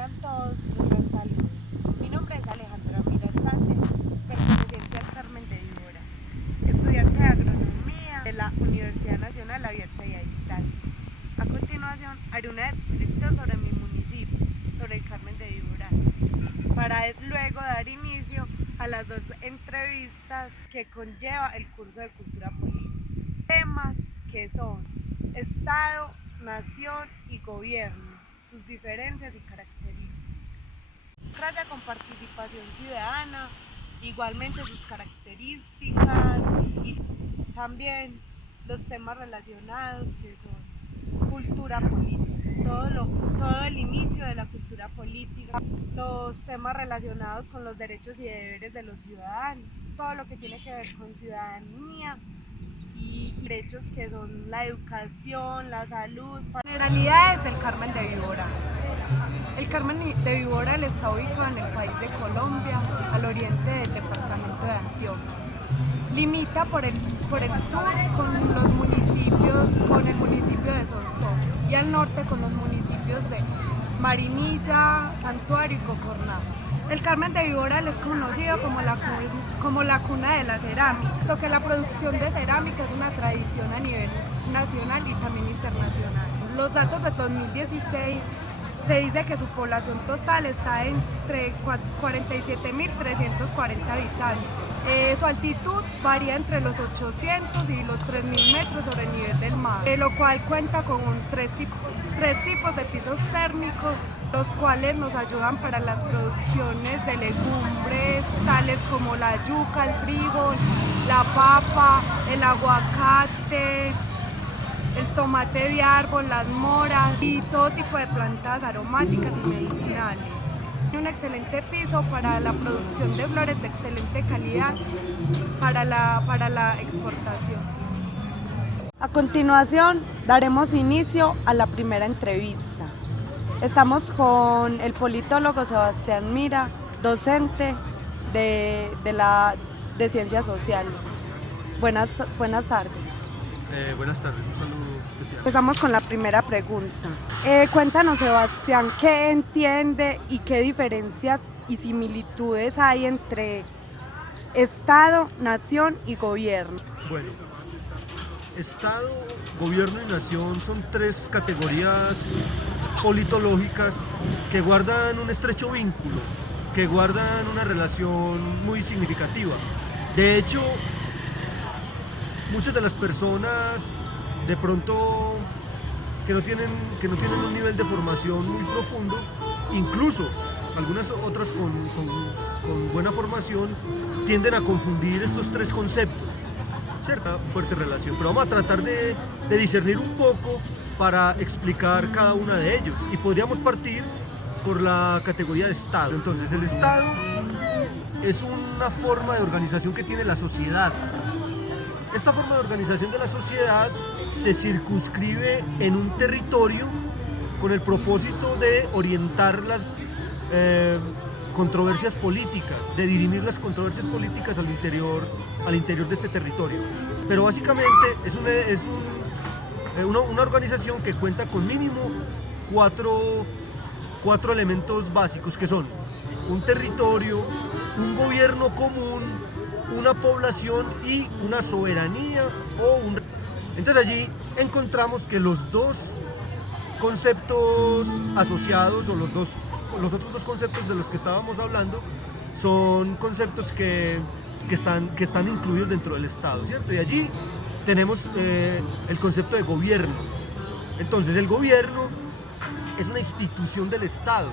Tengan todos un gran saludo. Mi nombre es Alejandra Mirazante, perteneciente al Carmen de Víbora, estudiante de agronomía de la Universidad Nacional Abierta y a Distancia. A continuación, haré una descripción sobre mi municipio, sobre el Carmen de Víbora, para luego dar inicio a las dos entrevistas que conlleva el curso de Cultura Política. Temas que son Estado, Nación y Gobierno, sus diferencias y características. Democracia con participación ciudadana, igualmente sus características y también los temas relacionados que son cultura política, todo el inicio de la cultura política, los temas relacionados con los derechos y deberes de los ciudadanos, todo lo que tiene que ver con ciudadanía y derechos que son la educación, la salud. Generalidades del Carmen de Víbora. El Carmen de Víbora está ubicado en el país de Colombia, al oriente del departamento de Antioquia. Limita por el sur con el municipio de Sonsón y al norte con los municipios de Marinilla, Santuario y Cocorná. El Carmen de Víbora es conocido como la cuna de la cerámica, puesto que la producción de cerámica es una tradición a nivel nacional y también internacional. Los datos de 2016 se dice que su población total está entre 47.340 habitantes. Su altitud varía entre los 800 y los 3.000 metros sobre el nivel del mar, lo cual cuenta con tres tipos de pisos térmicos, los cuales nos ayudan para las producciones de legumbres, tales como la yuca, el frijol, la papa, el aguacate, el tomate de árbol, las moras y todo tipo de plantas aromáticas y medicinales. Un excelente piso para la producción de flores de excelente calidad para la exportación. A continuación, daremos inicio a la primera entrevista. Estamos con el politólogo Sebastián Mira, docente de Ciencias Sociales. Buenas tardes. Buenas tardes, un saludo especial. Empezamos con la primera pregunta. Cuéntanos, Sebastián, ¿qué entiende y qué diferencias y similitudes hay entre Estado, Nación y Gobierno? Bueno, Estado, Gobierno y Nación son tres categorías politológicas que guardan un estrecho vínculo, que guardan una relación muy significativa. De hecho, muchas de las personas de pronto que no tienen un nivel de formación muy profundo, incluso algunas otras con buena formación, tienden a confundir estos tres conceptos. Cierta fuerte relación, pero vamos a tratar de discernir un poco para explicar cada una de ellos, y podríamos partir por la categoría de Estado. Entonces, el Estado es una forma de organización que tiene la sociedad. Esta forma de organización de la sociedad se circunscribe en un territorio con el propósito de orientar las controversias políticas, de dirimir las controversias políticas al interior de este territorio. Pero básicamente es una organización que cuenta con mínimo cuatro elementos básicos, que son un territorio, un gobierno común, una población y una soberanía Entonces allí encontramos que los dos conceptos asociados, o los otros dos conceptos de los que estábamos hablando, son conceptos que están incluidos dentro del Estado, ¿cierto? Y allí tenemos el concepto de gobierno. Entonces, el gobierno es una institución del Estado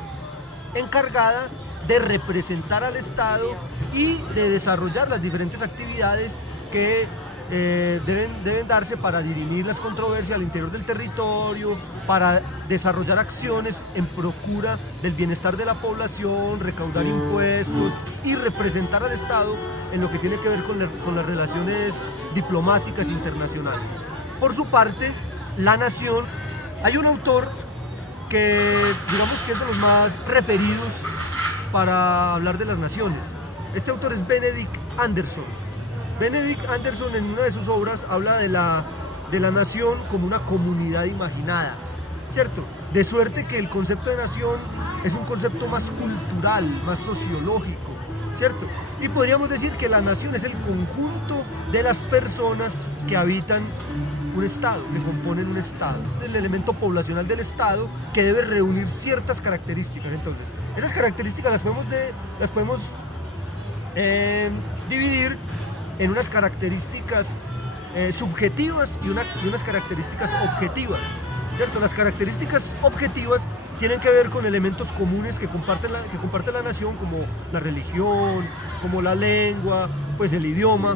encargada de representar al Estado y de desarrollar las diferentes actividades que deben darse para dirimir las controversias al interior del territorio, para desarrollar acciones en procura del bienestar de la población, recaudar impuestos y representar al Estado en lo que tiene que ver con las relaciones diplomáticas internacionales. Por su parte, la nación, hay un autor que digamos que es de los más referidos para hablar de las naciones. Este autor es Benedict Anderson. Benedict Anderson, en una de sus obras, habla de la nación como una comunidad imaginada. ¿cierto? De suerte que el concepto de nación es un concepto más cultural, más sociológico, ¿cierto? Y podríamos decir que la nación es el conjunto de las personas que habitan un Estado, que componen un Estado. Es el elemento poblacional del Estado que debe reunir ciertas características. Entonces, esas características las podemos dividir en unas características subjetivas y unas características objetivas, ¿cierto? Las características objetivas tienen que ver con elementos comunes que comparte la nación, como la religión, como la lengua, pues el idioma.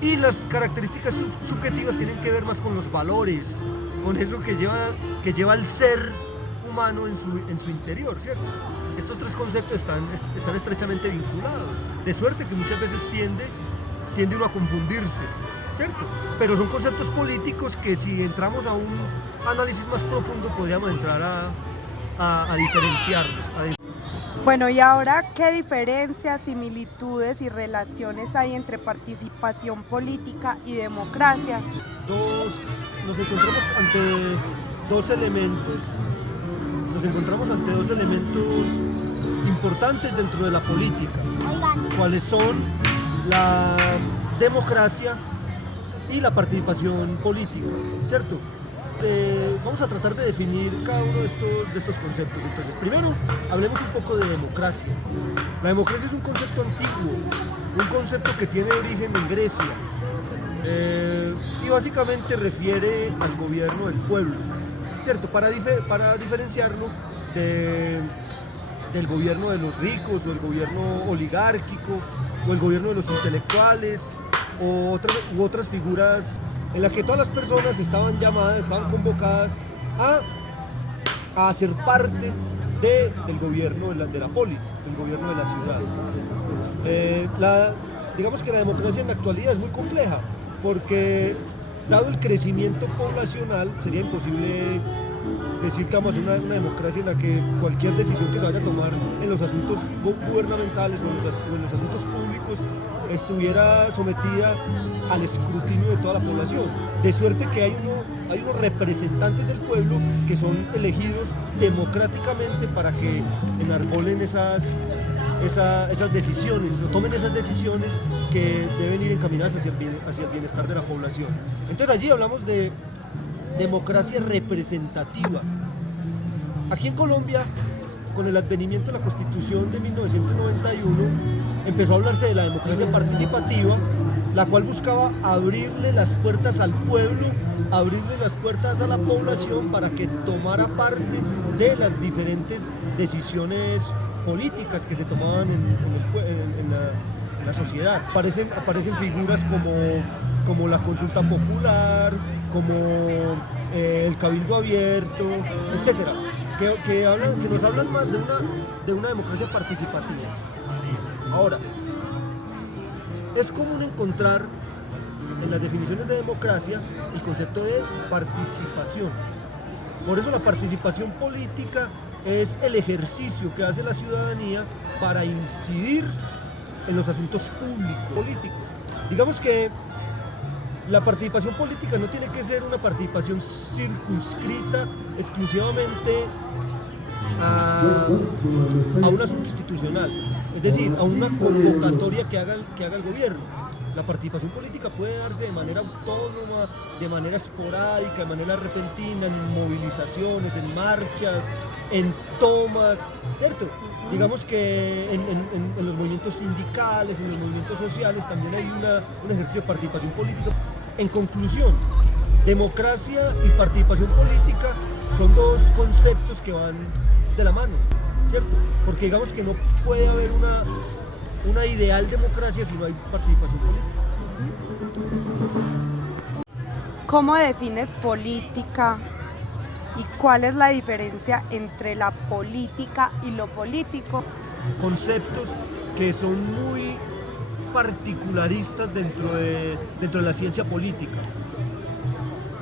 Y las características subjetivas tienen que ver más con los valores, con eso que lleva al ser humano en su interior, ¿cierto? Estos tres conceptos están estrechamente vinculados, de suerte que muchas veces tiende uno a confundirse, ¿cierto? Pero son conceptos políticos que, si entramos a un análisis más profundo, podríamos entrar a diferenciarlos. Bueno, y ahora, ¿qué diferencias, similitudes y relaciones hay entre participación política y democracia? Nos encontramos ante dos elementos. Nos encontramos ante dos elementos importantes dentro de la política, cuáles son la democracia y la participación política, ¿cierto? Vamos a tratar de definir cada uno de estos conceptos. Entonces, primero, hablemos un poco de democracia. La democracia es un concepto antiguo, un concepto que tiene origen en Grecia, y básicamente refiere al gobierno del pueblo, ¿cierto? Para diferenciarlo del gobierno de los ricos, o el gobierno oligárquico, o el gobierno de los intelectuales, u otras figuras en la que todas las personas estaban convocadas a ser parte del gobierno de la polis, del gobierno de la ciudad. Digamos que la democracia en la actualidad es muy compleja, porque dado el crecimiento poblacional sería imposible decir que vamos a hacer una democracia en la que cualquier decisión que se vaya a tomar en los asuntos gubernamentales o en los asuntos públicos estuviera sometida al escrutinio de toda la población. De suerte que hay unos representantes del pueblo que son elegidos democráticamente para que enarbolen esas decisiones, o tomen esas decisiones que deben ir encaminadas hacia el bienestar de la población. Entonces allí hablamos de democracia representativa. Aquí en Colombia, con el advenimiento de la Constitución de 1991, empezó a hablarse de la democracia participativa, la cual buscaba abrirle las puertas al pueblo, abrirle las puertas a la población para que tomara parte de las diferentes decisiones políticas que se tomaban en la sociedad. Aparecen figuras como la consulta popular, como el cabildo abierto, etcétera, que nos hablan más de una democracia participativa. Ahora, es común encontrar en las definiciones de democracia el concepto de participación. Por eso la participación política es el ejercicio que hace la ciudadanía para incidir en los asuntos políticos. Digamos que la participación política no tiene que ser una participación circunscrita exclusivamente a un asunto institucional, es decir, a una convocatoria que haga el gobierno. La participación política puede darse de manera autónoma, de manera esporádica, de manera repentina, en movilizaciones, en marchas, en tomas, ¿cierto? Digamos que en los movimientos sindicales, en los movimientos sociales también hay un ejercicio de participación política. En conclusión, democracia y participación política son dos conceptos que van de la mano, ¿cierto? Porque digamos que no puede haber una ideal democracia si no hay participación política. ¿Cómo defines política y cuál es la diferencia entre la política y lo político? Conceptos que son muy particularistas dentro de la ciencia política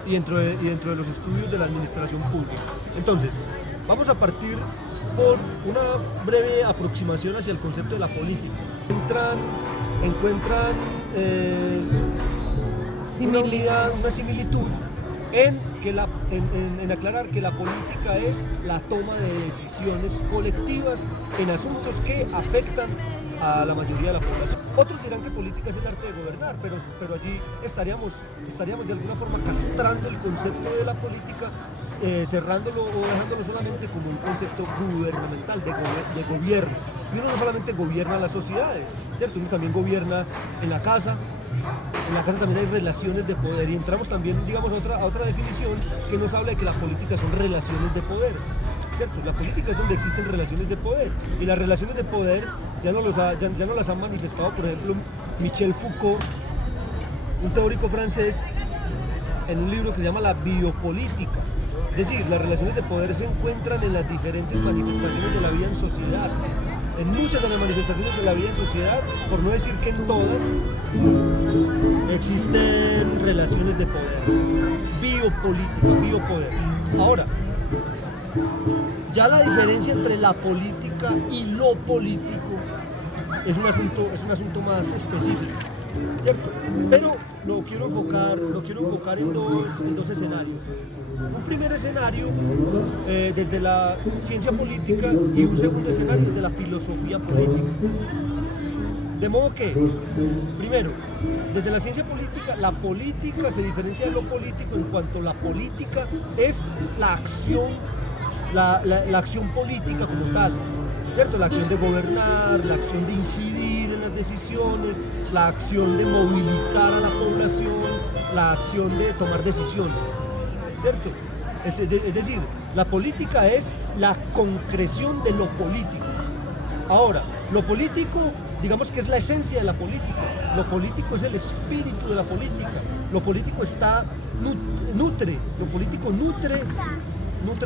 y dentro de los estudios de la administración pública. Entonces, vamos a partir por una breve aproximación hacia el concepto de la política. Encuentran una similitud en en aclarar que la política es la toma de decisiones colectivas en asuntos que afectan a la mayoría de la población. Otros dirán que política es el arte de gobernar, pero allí estaríamos de alguna forma castrando el concepto de la política, cerrándolo o dejándolo solamente como un concepto gubernamental, de gobierno. Y uno no solamente gobierna las sociedades, ¿cierto? Uno también gobierna en la casa. En la casa también hay relaciones de poder y entramos también, digamos, a otra definición que nos habla de que la política son relaciones de poder, ¿cierto? La política es donde existen relaciones de poder y las relaciones de poder ya no las han manifestado, por ejemplo, Michel Foucault, un teórico francés, en un libro que se llama La biopolítica. Es decir, las relaciones de poder se encuentran en las diferentes manifestaciones de la vida en sociedad. En muchas de las manifestaciones de la vida en sociedad, por no decir que en todas, existen relaciones de poder. Biopolítica, biopoder. Ahora, ya la diferencia entre la política y lo político es un asunto más específico, ¿cierto? Pero lo quiero enfocar en dos escenarios. Un primer escenario desde la ciencia política y un segundo escenario desde la filosofía política. De modo que, primero, desde la ciencia política, la política se diferencia de lo político en cuanto la política es la acción, la acción política como tal, ¿cierto? La acción de gobernar, la acción de incidir en las decisiones, la acción de movilizar a la población, la acción de tomar decisiones, ¿cierto? Es decir, la política es la concreción de lo político. Ahora, lo político, digamos que es la esencia de la política. Lo político es el espíritu de la política. Lo político nutre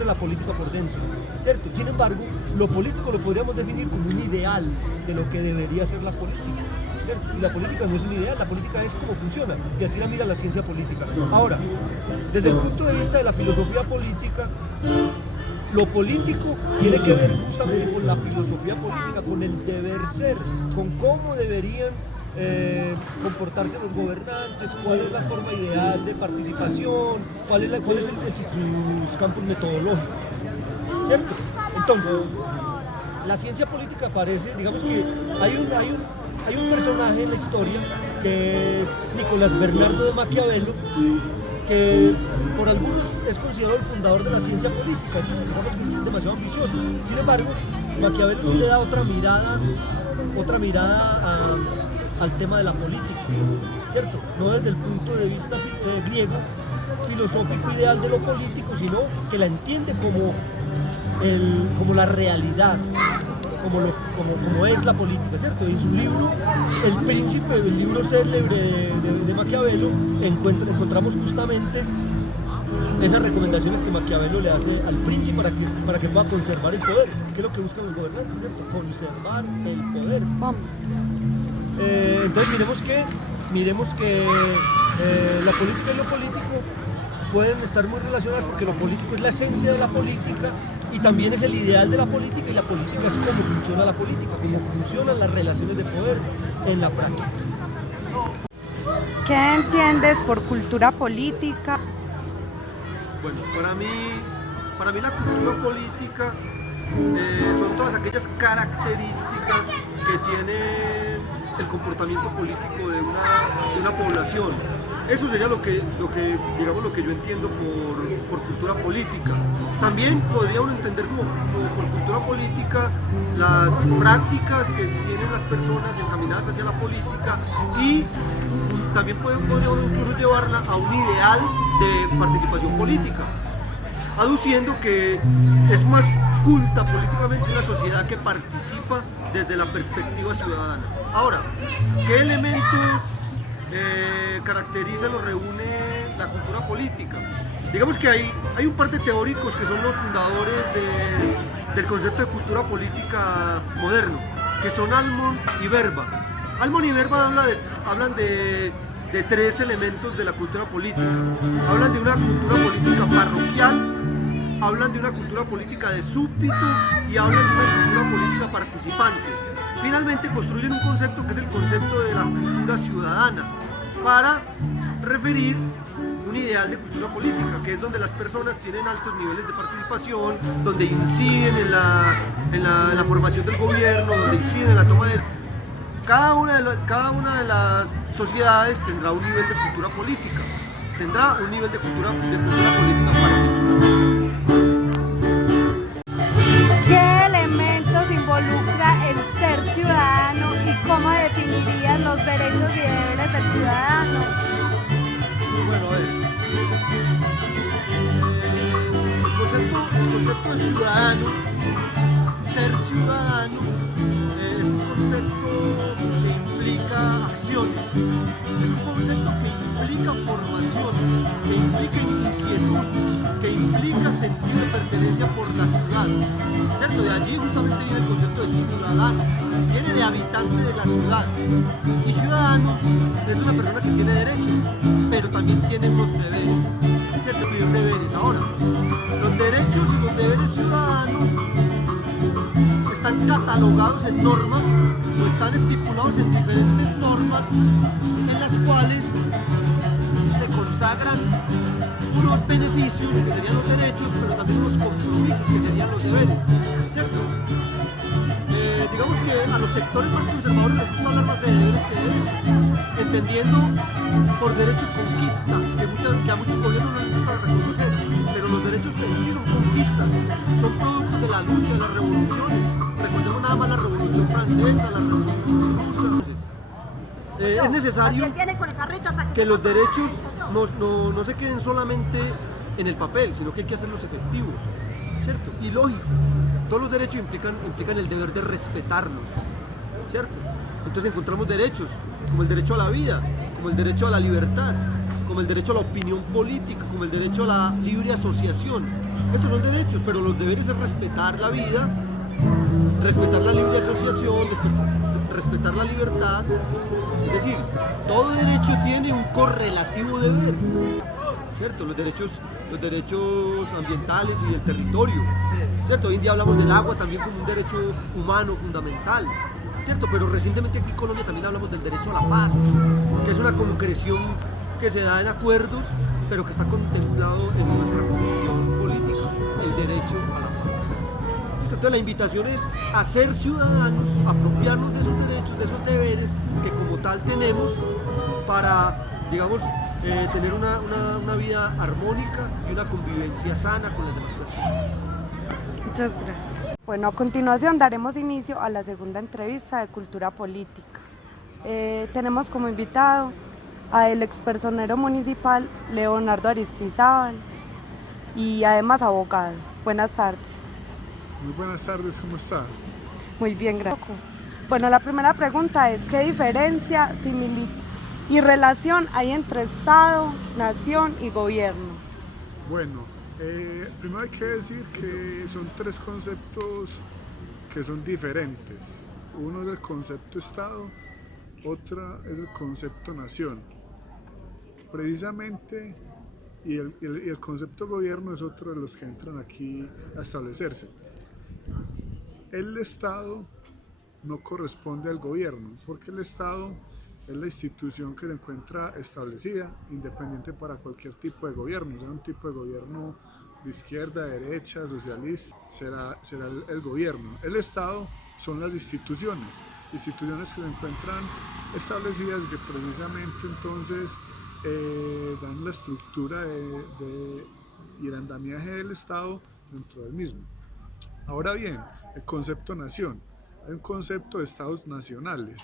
la política por dentro, ¿cierto? Sin embargo, lo político lo podríamos definir como un ideal de lo que debería ser la política, ¿cierto? Y la política no es un ideal, la política es cómo funciona, y así la mira la ciencia política. Ahora, desde el punto de vista de la filosofía política, lo político tiene que ver justamente con la filosofía política, con el deber ser, con cómo deberían comportarse los gobernantes, cuál es la forma ideal de participación, cuál es sus campos metodológicos, ¿cierto? Entonces, la ciencia política parece, digamos que hay un personaje en la historia que es Nicolás Bernardo de Maquiavelo, que por algunos es considerado el fundador de la ciencia política. Eso digamos que es demasiado ambicioso. Sin embargo, Maquiavelo sí le da otra mirada al tema de la política, ¿cierto? No desde el punto de vista griego, filosófico ideal de lo político, sino que la entiende como la realidad, como es la política, ¿cierto? En su libro, El Príncipe, el libro célebre de Maquiavelo, encontramos justamente esas recomendaciones que Maquiavelo le hace al príncipe para que pueda conservar el poder, que es lo que buscan los gobernantes, ¿cierto? Conservar el poder. Entonces miremos que la política y lo político pueden estar muy relacionadas porque lo político es la esencia de la política y también es el ideal de la política y la política es cómo funciona la política, cómo funcionan las relaciones de poder en la práctica. ¿Qué entiendes por cultura política? Bueno, para mí la cultura política son todas aquellas características que tiene el comportamiento político de una población. Eso sería lo que yo entiendo por cultura política. También podría uno entender como por cultura política las prácticas que tienen las personas encaminadas hacia la política y también podría uno incluso llevarla a un ideal de participación política, aduciendo que es más culta políticamente una sociedad que participa desde la perspectiva ciudadana. Ahora, ¿qué elementos caracterizan o reúne la cultura política? Digamos que hay un par de teóricos que son los fundadores del concepto de cultura política moderno, que son Almond y Verba. Almond y Verba hablan de tres elementos de la cultura política. Hablan de una cultura política parroquial, hablan de una cultura política de súbdito y hablan de una cultura política participante. Finalmente construyen un concepto que es el concepto de la cultura ciudadana para referir un ideal de cultura política, que es donde las personas tienen altos niveles de participación, donde inciden en la formación del gobierno, donde inciden en la toma de... Cada una de las sociedades tendrá un nivel de cultura política, tendrá un nivel de cultura política particular. ¿Qué elementos involucra el ser ciudadano y cómo definirías los derechos y deberes del ciudadano? Bueno, a ver, el concepto de ciudadano, ser ciudadano, es un concepto que implica acciones, es un concepto que implica formación, que implica inquietud, que implica sentido de pertenencia por la ciudad, ¿cierto? De allí justamente viene el concepto de ciudadano, viene de habitante de la ciudad. Y ciudadano es una persona que tiene derechos, pero también tiene unos deberes, ¿cierto? Cumplir deberes. Ahora, los derechos y los deberes ciudadanos están catalogados en normas o están estipulados en diferentes normas en las cuales se consagran unos beneficios que serían los derechos, pero también unos compromisos que serían los deberes, ¿cierto? Digamos que a los sectores más conservadores les gusta hablar más de deberes que de derechos, entendiendo por derechos conquistas, que a muchos gobiernos no les gusta reconocer, pero los derechos en sí son conquistas, son productos de la lucha, de las revoluciones. Recordemos nada más la Revolución Francesa, la Revolución Rusa. Entonces, es necesario que los derechos no se queden solamente en el papel, sino que hay que hacerlos efectivos, ¿cierto? Y lógico, todos los derechos implican el deber de respetarlos, ¿cierto? Entonces encontramos derechos, como el derecho a la vida, como el derecho a la libertad, como el derecho a la opinión política, como el derecho a la libre asociación. Estos son derechos, pero los deberes es respetar la vida, respetar la libre asociación, respetar la libertad. Es decir, todo derecho tiene un correlativo deber, ¿cierto? Los derechos ambientales y del territorio, ¿cierto? Hoy en día hablamos del agua también como un derecho humano fundamental, ¿cierto? Pero recientemente aquí en Colombia también hablamos del derecho a la paz, que es una concreción que se da en acuerdos, pero que está contemplado en nuestra constitución política, el derecho a la paz. Entonces la invitación es a ser ciudadanos, apropiarnos de esos derechos, de esos deberes que como tal tenemos para, digamos, tener una vida armónica y una convivencia sana con las demás personas. Muchas gracias. Bueno, a continuación daremos inicio a la segunda entrevista de Cultura Política. Tenemos como invitado al expersonero municipal Leonardo Aristizábal y además abogado. Buenas tardes. Muy buenas tardes, ¿cómo está? Muy bien, gracias. Bueno, la primera pregunta es: ¿qué diferencia, similitud y relación hay entre Estado, nación y gobierno? Bueno, primero hay que decir que son tres conceptos que son diferentes. Uno es el concepto Estado, otra es el concepto nación. Precisamente, y el concepto gobierno es otro de los que entran aquí a establecerse. El Estado no corresponde al gobierno, porque el Estado es la institución que se encuentra establecida, independiente para cualquier tipo de gobierno, sea un tipo de gobierno de izquierda, derecha, socialista, será el gobierno. El Estado son las instituciones que se encuentran establecidas y que precisamente entonces dan la estructura y el andamiaje del Estado dentro del mismo. Ahora bien, el concepto nación. Hay un concepto de estados nacionales.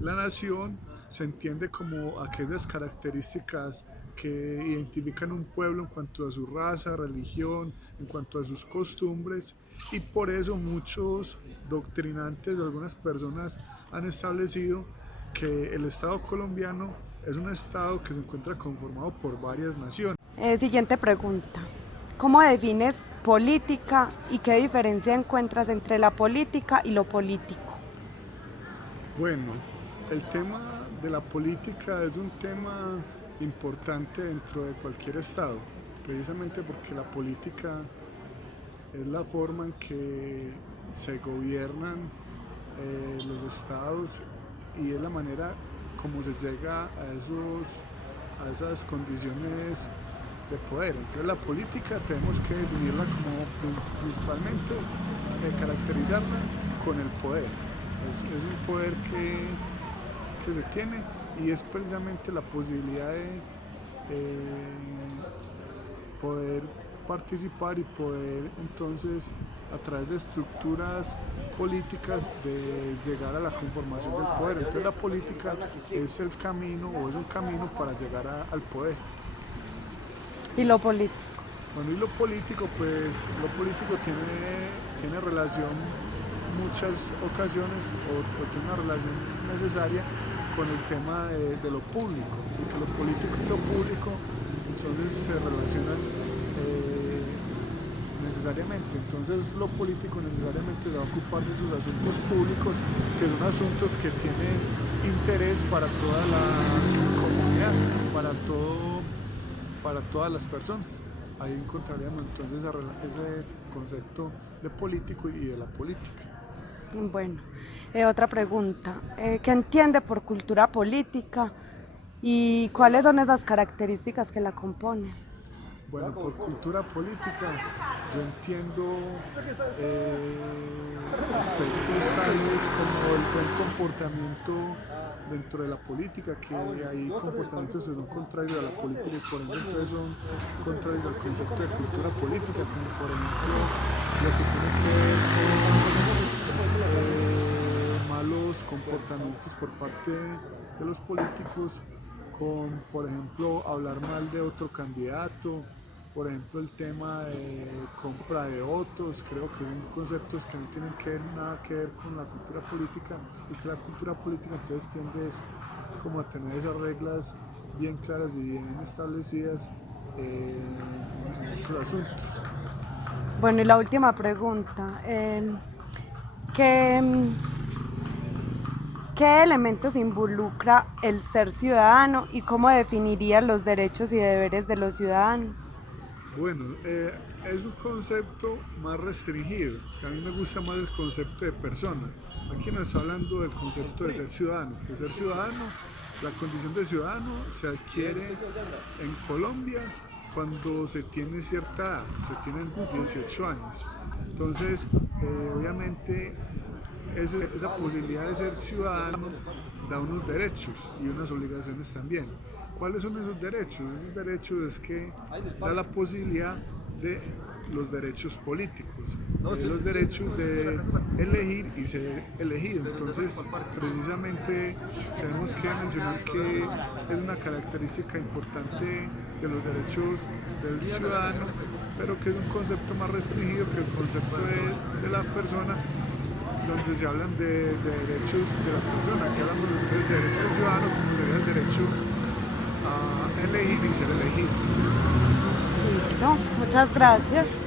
La nación se entiende como aquellas características que identifican un pueblo en cuanto a su raza, religión, en cuanto a sus costumbres, y por eso muchos doctrinantes o algunas personas han establecido que el Estado colombiano es un Estado que se encuentra conformado por varias naciones. Siguiente pregunta. ¿Cómo defines política y qué diferencia encuentras entre la política y lo político? Bueno, el tema de la política es un tema importante dentro de cualquier Estado, precisamente porque la política es la forma en que se gobiernan los estados y es la manera como se llega a esas condiciones de poder. Entonces la política tenemos que definirla como principalmente, caracterizarla con el poder. Es un poder que se tiene y es precisamente la posibilidad de poder participar y poder entonces a través de estructuras políticas de llegar a la conformación del poder. Entonces la política es el camino o es un camino para llegar al poder. ¿Y lo político? Bueno, y lo político, pues lo político tiene relación muchas ocasiones o tiene una relación necesaria con el tema de lo público, porque lo político y lo público entonces se relacionan necesariamente. Entonces lo político necesariamente se va a ocupar de esos asuntos públicos, que son asuntos que tienen interés para toda la comunidad, para todas las personas. Ahí encontraríamos entonces ese concepto de político y de la política. Bueno, otra pregunta. ¿Qué entiende por cultura política y cuáles son esas características que la componen? Bueno, por cultura política yo entiendo aspectos tales como el buen comportamiento dentro de la política, que hay comportamientos que son contrarios a la política y por ejemplo entonces son contrarios al concepto de cultura política, como por ejemplo lo que tiene que ver con malos comportamientos por parte de los políticos, con por ejemplo hablar mal de otro candidato, por ejemplo el tema de compra de votos. Creo que son conceptos que no tienen nada que ver con la cultura política, y que la cultura política entonces tiende como a tener esas reglas bien claras y bien establecidas en estos asuntos. Bueno, y la última pregunta. ¿Qué elementos involucra el ser ciudadano y cómo definiría los derechos y deberes de los ciudadanos? Bueno, es un concepto más restringido, que a mí me gusta más el concepto de persona. Aquí nos está hablando del concepto de ser ciudadano. Que ser ciudadano, la condición de ciudadano se adquiere en Colombia cuando se tiene cierta edad, se tienen 18 años. Entonces, obviamente, esa posibilidad de ser ciudadano da unos derechos y unas obligaciones también. ¿Cuáles son esos derechos? Esos derechos es que da la posibilidad de los derechos políticos, los derechos de elegir y ser elegido. Entonces, precisamente tenemos que mencionar que es una característica importante de los derechos del ciudadano, pero que es un concepto más restringido que el concepto de la persona, donde se hablan de derechos de la persona. Aquí hablamos de derechos del ciudadano, como sería el derecho a elegir y ser elegido. Listo, muchas gracias.